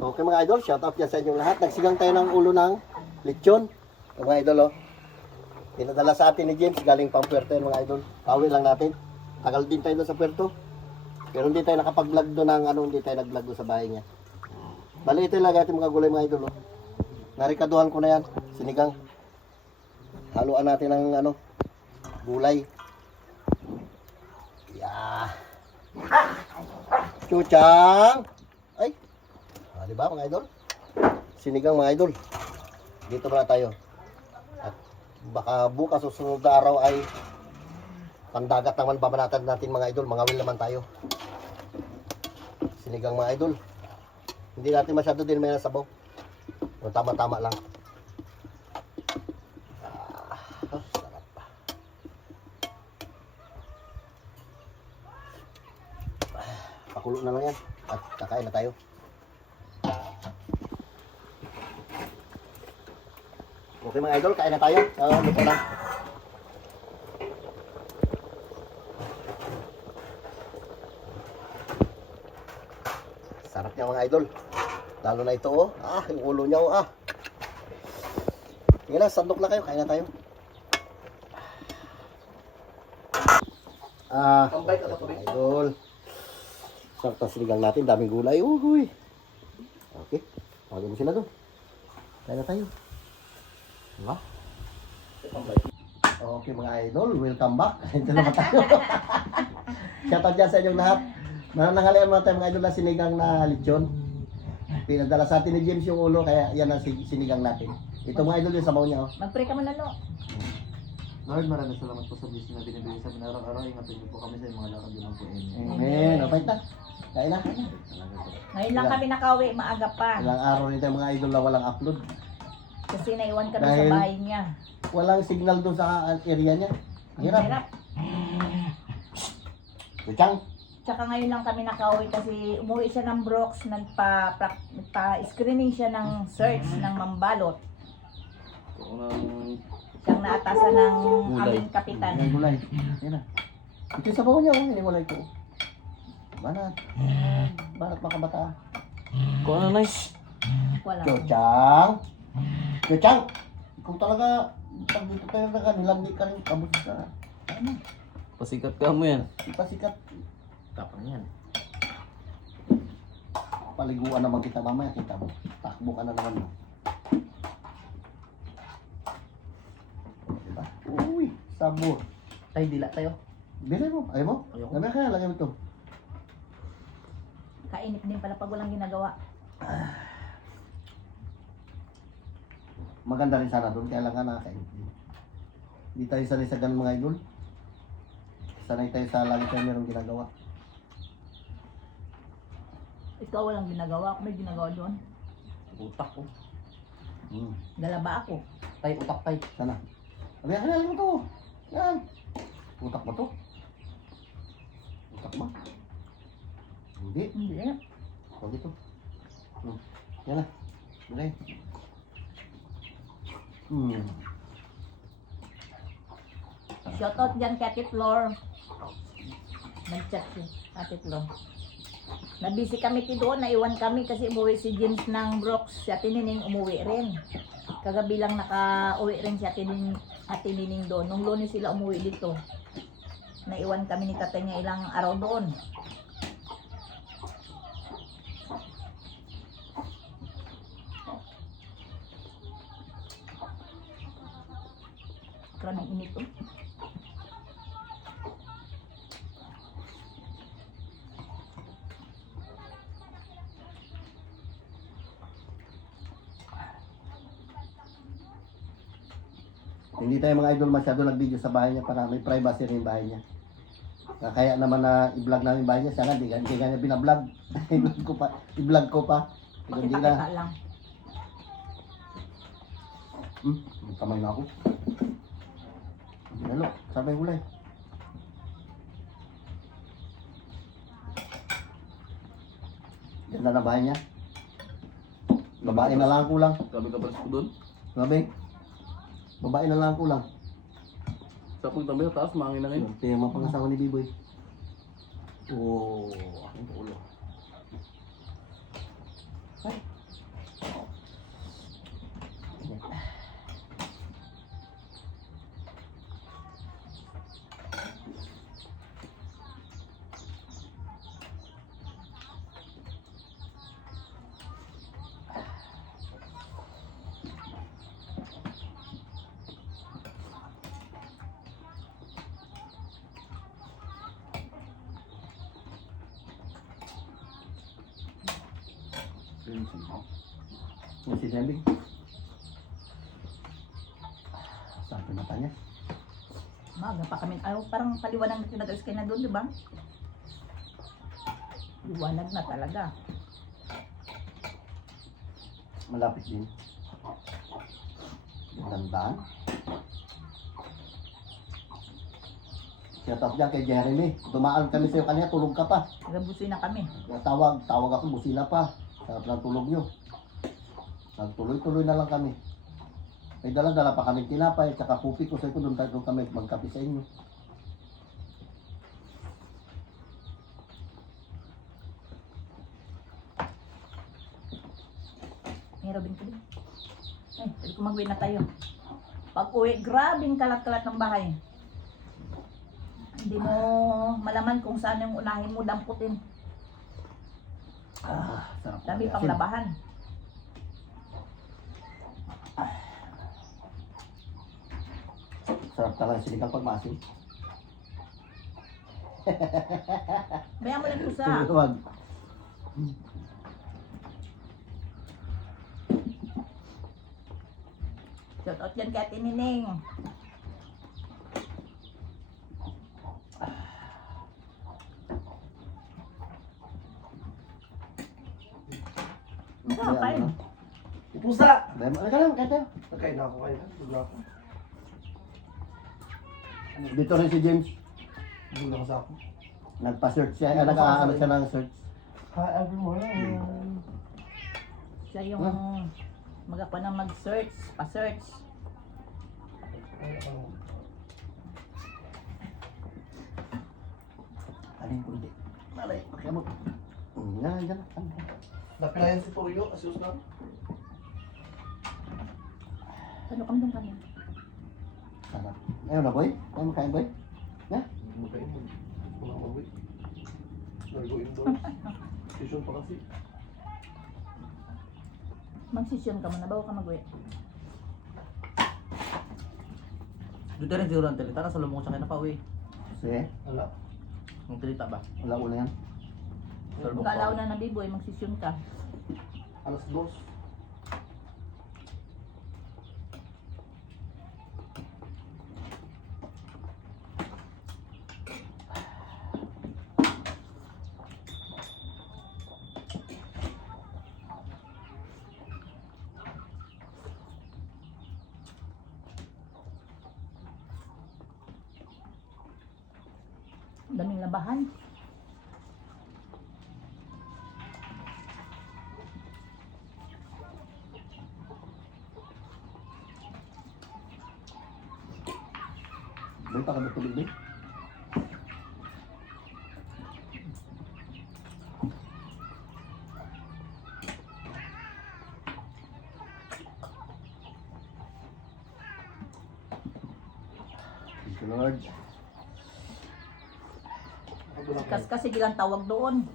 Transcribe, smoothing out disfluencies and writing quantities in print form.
Okay mga idol, shout out yan sa inyong lahat. Nagsigang tayo ng ulo ng lechon. Mga idol, oh. Pinadala sa atin ni James, galing pang Puerto yan mga idol. Kawi lang natin. Tagal din tayo doon sa Puerto. Pero hindi tayo nakapag-vlog doon ng hindi tayo nag-vlog doon sa bahay niya. Bali, ito yung lagay ating mga gulay mga idol, oh. Narikaduhan ko na yan, sinigang. Haluan natin ng gulay. Yeah. Chuchang! Ay! Diba mga idol? Sinigang mga idol. Dito muna tayo. At baka bukas o sunod na araw ay pandagat naman babanatan natin mga idol. Mga will naman tayo. Sinigang mga idol. Hindi natin masyado din may nasabaw. O tama-tama lang. Sarap pa. Pakulo na lang yan. At kakain na tayo. Okay mga idol, kain na tayo. Luto lang. Sarap niya mga idol. Lalo na ito, oh. Yung ulo niya, oh. Sige na, sandok na kayo. Kain na tayo. Mga idol. Sarap na sinigang natin. Daming gulay. Uy. Okay. Tawagin mo sila doon. Kain na tayo. Diba? Okay mga idol, welcome back. Ito naman tayo. Shoutout dyan sa inyong lahat. Nanangalian muna tayo mga idol na sinigang na lechon. Pinadala sa atin ni James yung ulo, kaya yan ang sinigang natin. Ito mga idol yung sabaw niya. Oh. Mag-pray ka man lalo. Lord, maraming salamat po sa blessing na binibigay sa amin araw-araw. Ingatin niyo po kami sa mga lakad yun po. Amen. Okay na. Kain na. Ngayon lang kami nakauwi, maaga pa. Ilang araw nito mga idol na walang upload. Kasi naiwan kami Dahil sa bahay niya. walang signal doon sa area niya. Ang Hirap. hirap. Kuchang. Tsaka ngayon lang kami nakauwi kasi umuwi siya ng Brooks, nagpa-screening siya ng search ng mambalot. Siyang naatasan ng aming kapitan. Yan gulay. Yan na. Ito yung sabaw niya. Hiniwalay ko. Banat. Banat mga kabata. Kung ano nice. Wala. Kuchang. Kuchang. Kung talaga pag dito tayo na nilandi ka rin kabos ka. Ano? Pasikat ka mo yan. Ipasikat. Tapang yan. Paliguan naman kita mamaya. Kita mo. Takbo ka na naman mo. Diba? Uy. Sabor. Tay, dila tayo. Bilay mo. Ayaw mo? Ayaw ko. Lamaya ka na. Lagyan mo ito. Kainip din pala pag walang ginagawa. Maganda rin sana doon. Kaya lang ka nakakainit din. Hindi tayo sanay sa ganun mga idol. Sanay tayo sa lagi tayo merong ginagawa. Ikaw walang ginagawa. Ako may ginagawa doon. Utak ko. Galaba ako. Tay, utak tay. Sana. Sabi ka na mo to. Yan. Utak mo to. Utak mo. Hindi. Hindi. Huwag ito. Yan na. Bilay. Shoutout dyan kay Ate Flor. Nag-chat si Ate Flor. Nabisi kami doon, naiwan kami kasi umuwi si James ng Brooks. Si Ate Nining umuwi rin. Kagabi lang naka-uwi rin si Ate Nining doon. Nung Lunes sila umuwi dito. Naiwan kami ni tatay niya ilang araw doon. Grabe init to. Hindi tayo mga idol masyado nag-video sa bahay niya para may privacy rin yung bahay niya. Kaya naman na i-vlog namin yung bahay niya. Sana hindi ka niya binablog. I-vlog ko pa. Hindi na. Pakita lang. Kamay na ako. Lalo, sabay gulay. Ganda na bahay niya. Babae na lang ang kulang. Grabe ka pala ko doon. Sabi, babae na lang ang kulang. Sa pagtambay sa taas, mahangin na ngayon. Ito yung mga pangasawa ni Biboy. Oo, aking ulo. Ay, Yung si Dembing. Saan pinata niya? Maga pa kami. Ay, parang paliwanag na pinag-alis kayo na doon, di ba? Liwanag na talaga. Malapit din. Gandaan. Shout out dyan kay Jeremy. Dumaan kami sa'yo kanina, tulog ka pa. Nagabusoy na kami. Tawag ako, busina pa. Sarap ng tulog nyo. Nagtuloy-tuloy na lang kami. May dala-dala pa kami tinapay, tsaka pupi ko sa ito, doon kami magkape sa inyo. May Robin ko din. Ay, pwede ko mag-uwi na tayo. Pag uwi, grabing kalat-kalat ng bahay. Hindi mo malaman kung saan yung unahin mo damputin. Sarap Dami ng pang asin. labahan. Sarap talaga sinigang pag maasin. Maya mo lang pusa. Tuwag. Shout out yan kay Ate Nining. Kain. Pusa! Dahil mo, lang, kahit tayo. Nagkain na ako kayo. Bugla ako. Dito rin si James. Bugla ko sa ako. Nagpa-search siya, nag-ano siya ng search. Hi everyone! Siya yung magapa na mag-search, pa-search. Ano yung kundi? Malay, pakiamot. Yan, yan. Naklayan si Puyo, asus na. Ano kami doon kami? Sarap. Ayun na, boy. Ayaw mo kain, boy? Makain mo. Wala ko ba? Nag-go indoors. Session pa kasi. Mag-session ka muna bago ka mag-uwi. Dito rin siguro ang talita. Nasa lumong siya kayo na pa uwi. Sige, Wala. Ang talita ba? wala una yan. Salbong Kung kaalaw na na biboy, mag-session ka. Alas 2. Ang daming labahan. Boy, pakabutulog, boy. Thank you, Lord. Nakabula ko. Kasi gilang tawag doon.